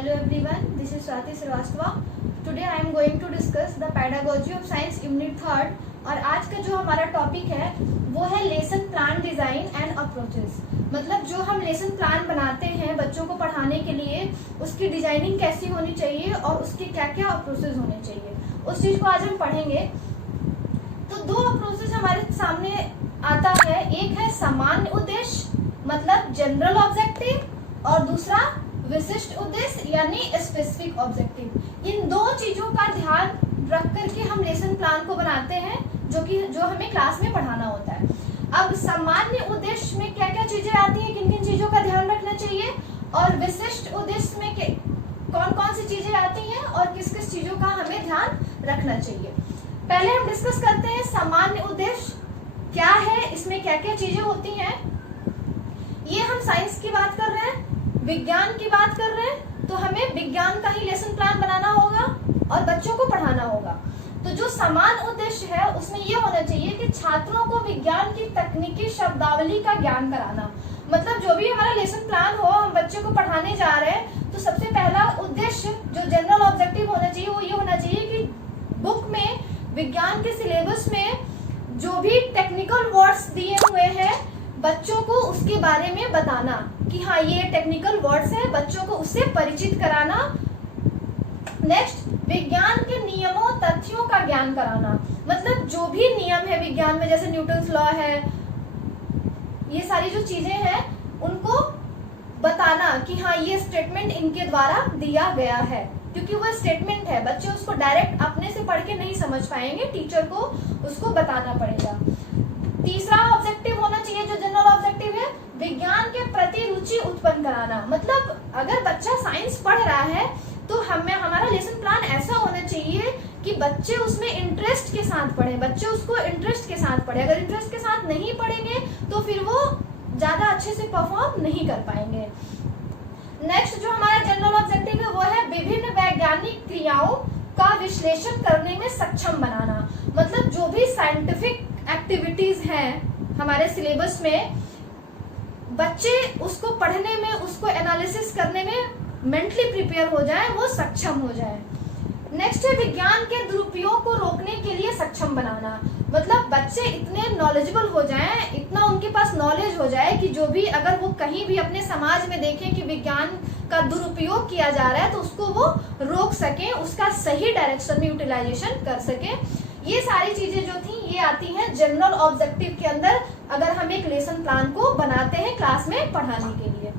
Hello everyone, this is Swati Srivastava. Today I am going to discuss the pedagogy of science unit 3rd और आज का जो हमारा topic है वो है lesson plan design and approaches. मतलब जो हम लेसन प्लान बनाते हैं बच्चों को पढ़ाने के लिए उसकी डिजाइनिंग कैसी होनी चाहिए और उसके क्या क्या अप्रोचेस होने चाहिए, उस चीज को आज हम पढ़ेंगे। तो दो अप्रोचेस हमारे सामने आता है, एक है सामान्य उद्देश्य मतलब जनरल ऑब्जेक्टिव और दूसरा विशिष्ट उद्देश्य यानी स्पेसिफिक ऑब्जेक्टिव। इन दो चीजों का ध्यान रख करके हम लेसन प्लान को बनाते हैं जो हमें क्लास में पढ़ाना होता है। अब सामान्य उद्देश्य में क्या क्या चीजें आती हैं, किन किन चीजों का ध्यान रखना चाहिए, और विशिष्ट उद्देश्य में कौन कौन सी चीजें आती हैं और किस किस चीजों का हमें ध्यान रखना चाहिए। पहले हम डिस्कस करते हैं सामान्य उद्देश्य क्या है, इसमें क्या क्या चीजें होती हैं। ये हम साइंस की बात कर रहे हैं, विज्ञान की बात कर रहे हैं, तो हमें विज्ञान का ही लेसन प्लान बनाना होगा और बच्चों को पढ़ाना होगा। तो जो समान उद्देश्य है उसमें ये होना चाहिए कि छात्रों को विज्ञान की तकनीकी शब्दावली का ज्ञान कराना। मतलब जो भी हमारा लेसन प्लान हो, हम बच्चों को पढ़ाने जा रहे हैं, तो सबसे पहला उद्देश्य जो जनरल ऑब्जेक्टिव होना चाहिए वो ये होना चाहिए कि बुक में, विज्ञान के सिलेबस में जो भी टेक्निकल वर्ड्स दिए हुए हैं बच्चों को उसके बारे में बताना कि हाँ ये टेक्निकल वर्ड्स है, बच्चों को उससे परिचित कराना। नेक्स्ट, विज्ञान के नियमों तथ्यों का ज्ञान कराना। मतलब जो भी नियम है विज्ञान में, जैसे न्यूटन्स लॉ है, ये सारी जो चीजें हैं उनको बताना कि हाँ ये स्टेटमेंट इनके द्वारा दिया गया है, क्योंकि वो स्टेटमेंट है, बच्चे उसको डायरेक्ट अपने से पढ़ के नहीं समझ पाएंगे, टीचर को उसको बताना पड़ेगा। तीसरा ऑब्जेक्टिव होना चाहिए जो जनरल ऑब्जेक्टिव है, विज्ञान के प्रति रुचि उत्पन्न कराना। मतलब अगर बच्चा साइंस पढ़ रहा है तो हमारा लेसन प्लान ऐसा होना चाहिए कि बच्चे उसमें इंटरेस्ट के साथ पढ़े, बच्चे उसको इंटरेस्ट के साथ पढ़े। अगर इंटरेस्ट के साथ नहीं पढ़ेंगे तो फिर वो ज्यादा अच्छे से परफॉर्म नहीं कर पाएंगे। नेक्स्ट जो हमारा जनरल ऑब्जेक्टिव है वो है विभिन्न वैज्ञानिक क्रियाओं का विश्लेषण करने में सक्षम बनाना। मतलब जो भी साइंटिफिक एक्टिविटीज हैं हमारे सिलेबस में, बच्चे उसको पढ़ने में, उसको एनालिसिस करने में मेंटली प्रिपेयर हो जाए, वो सक्षम हो जाए। नेक्स्ट है विज्ञान के दुरुपयोग को रोकने के लिए सक्षम बनाना। मतलब बच्चे इतने नॉलेजेबल हो जाएं, इतना उनके पास नॉलेज हो जाए कि जो भी अगर वो कहीं भी अपने समाज में देखें कि विज्ञान का दुरुपयोग किया जा रहा है तो उसको वो रोक सकें, उसका सही डायरेक्शन में यूटिलाइजेशन कर सकें। ये सारी चीजें जो थी ये आती हैं जनरल ऑब्जेक्टिव के अंदर अगर हम एक लेसन प्लान को बनाते हैं क्लास में पढ़ाने के लिए।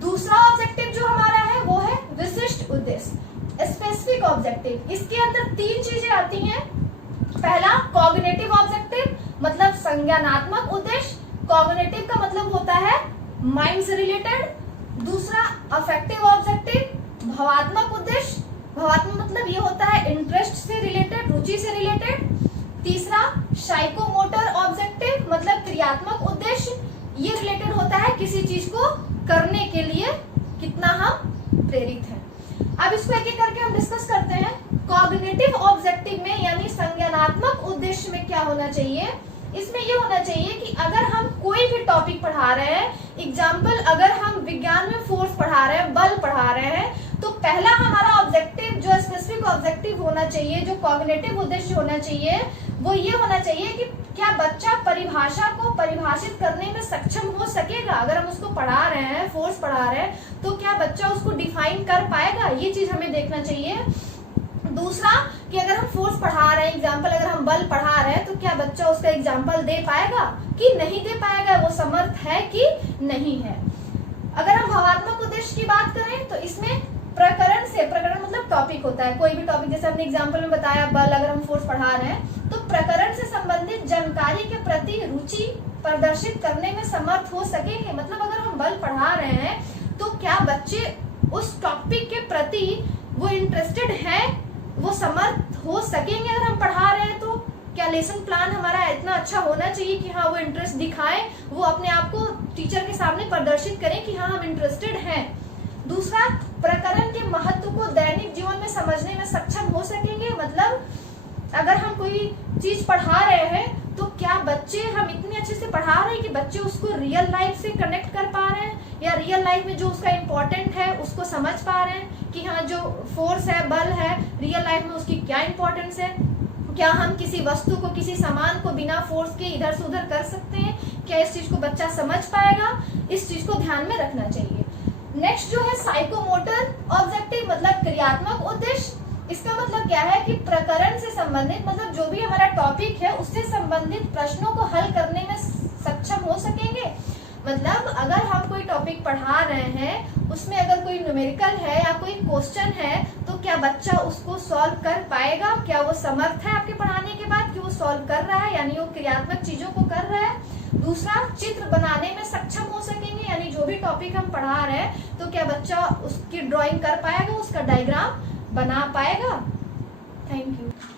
दूसरा ऑब्जेक्टिव जो हमारा है वो है विशिष्ट उद्देश्य, स्पेसिफिक ऑब्जेक्टिव। इसके अंदर तीन चीजें आती हैं। पहला कॉग्निटिव ऑब्जेक्टिव मतलब संज्ञानात्मक उद्देश्य, कॉग्निटिव का मतलब होता है माइंड से रिलेटेड। दूसरा अफेक्टिव ऑब्जेक्टिव भावात्मक उद्देश्य, भावात्मक मतलब ये होता है इंटरेस्ट से रिलेटेड, रुचि से रिलेटेड। तीसरा साइकोमोटर ऑब्जेक्टिव मतलब क्रियात्मक उद्देश्य, ये रिलेटेड होता है किसी चीज को करने के लिए कितना हम प्रेरित हैं। अब इसको एक एक करके हम डिस्कस करते हैं। कॉग्निटिव ऑब्जेक्टिव में यानी संज्ञानात्मक उद्देश्य में क्या होना चाहिए, इसमें ये होना चाहिए कि अगर हम कोई भी टॉपिक पढ़ा रहे हैं, एग्जाम्पल अगर हम विज्ञान में फोर्स पढ़ा रहे हैं, बल पढ़ा रहे हैं, तो पहला हमारा ऑब्जेक्टिव जो स्पेसिफिक ऑब्जेक्टिव होना चाहिए, जो कॉग्निटिव उद्देश्य होना चाहिए, वो ये होना चाहिए कि क्या बच्चा परिभाषा को परिभाषित करने में सक्षम हो सकेगा। अगर हम उसको पढ़ा रहे हैं, फोर्स पढ़ा रहे हैं, तो क्या बच्चा उसको डिफाइन कर पाएगा, ये चीज हमें देखना चाहिए। दूसरा कि अगर हम फोर्स पढ़ा रहे हैं, एग्जाम्पल अगर हम बल पढ़ा रहे हैं, तो क्या बच्चा उसका एग्जाम्पल दे पाएगा कि नहीं दे पाएगा, वो समर्थ है कि नहीं है। अगर हम भावात्मक उद्देश्य की बात करें तो इसमें प्रकरण से, प्रकरण मतलब टॉपिक होता है, कोई भी टॉपिक, जैसे हमने एग्जाम्पल में बताया बल, अगर हम फोर्स पढ़ा रहे हैं तो प्रकरण से संबंधित जानकारी के प्रति रुचि प्रदर्शित करने में समर्थ हो सकेंगे। मतलब अगर हम बल पढ़ा रहे हैं तो क्या बच्चे उस टॉपिक के प्रति वो इंटरेस्टेड हैं, वो समर्थ हो सकेंगे। अगर हम पढ़ा रहे हैं तो क्या लेसन प्लान हमारा इतना अच्छा होना चाहिए कि हाँ वो इंटरेस्ट दिखाएं, वो अपने आप को टीचर के सामने प्रदर्शित करें कि हाँ हम इंटरेस्टेड हैं। दूसरा, प्रकरण के महत्व को दैनिक जीवन में समझने में सक्षम हो सकेंगे। मतलब अगर हम कोई चीज पढ़ा रहे हैं तो क्या बच्चे, हम इतने अच्छे से पढ़ा रहे हैं कि बच्चे उसको रियल लाइफ से कनेक्ट कर पा रहे हैं, या रियल लाइफ में जो उसका इम्पोर्टेंट है उसको समझ पा रहे हैं। कि हाँ जो फोर्स है, बल है, रियल लाइफ में उसकी क्या इंपॉर्टेंस है, क्या हम किसी वस्तु को, किसी सामान को बिना फोर्स के इधर से उधर कर सकते हैं, क्या इस चीज को बच्चा समझ पाएगा, इस चीज को ध्यान में रखना चाहिए। नेक्स्ट जो है साइकोमोटर ऑब्जेक्टिव, मतलब क्रियात्मक उद्देश्य। इसका मतलब क्या है कि प्रकरण से संबंधित, मतलब जो भी हमारा टॉपिक है उससे संबंधित प्रश्नों को हल करने में सक्षम हो सकेंगे। मतलब अगर हम कोई टॉपिक पढ़ा रहे हैं, उसमें अगर कोई न्यूमेरिकल है या कोई क्वेश्चन है, तो क्या बच्चा उसको सॉल्व कर पाएगा, क्या वो समर्थ है आपके पढ़ाने के बाद कि वो सॉल्व कर रहा है, यानी वो क्रियात्मक चीजों को कर रहा है। दूसरा, चित्र बनाने में सक्षम हो सकेंगे, यानी जो भी टॉपिक हम पढ़ा रहे हैं तो क्या बच्चा उसकी ड्राइंग कर पाएगा, उसका डायग्राम बना पाएगा। Thank you.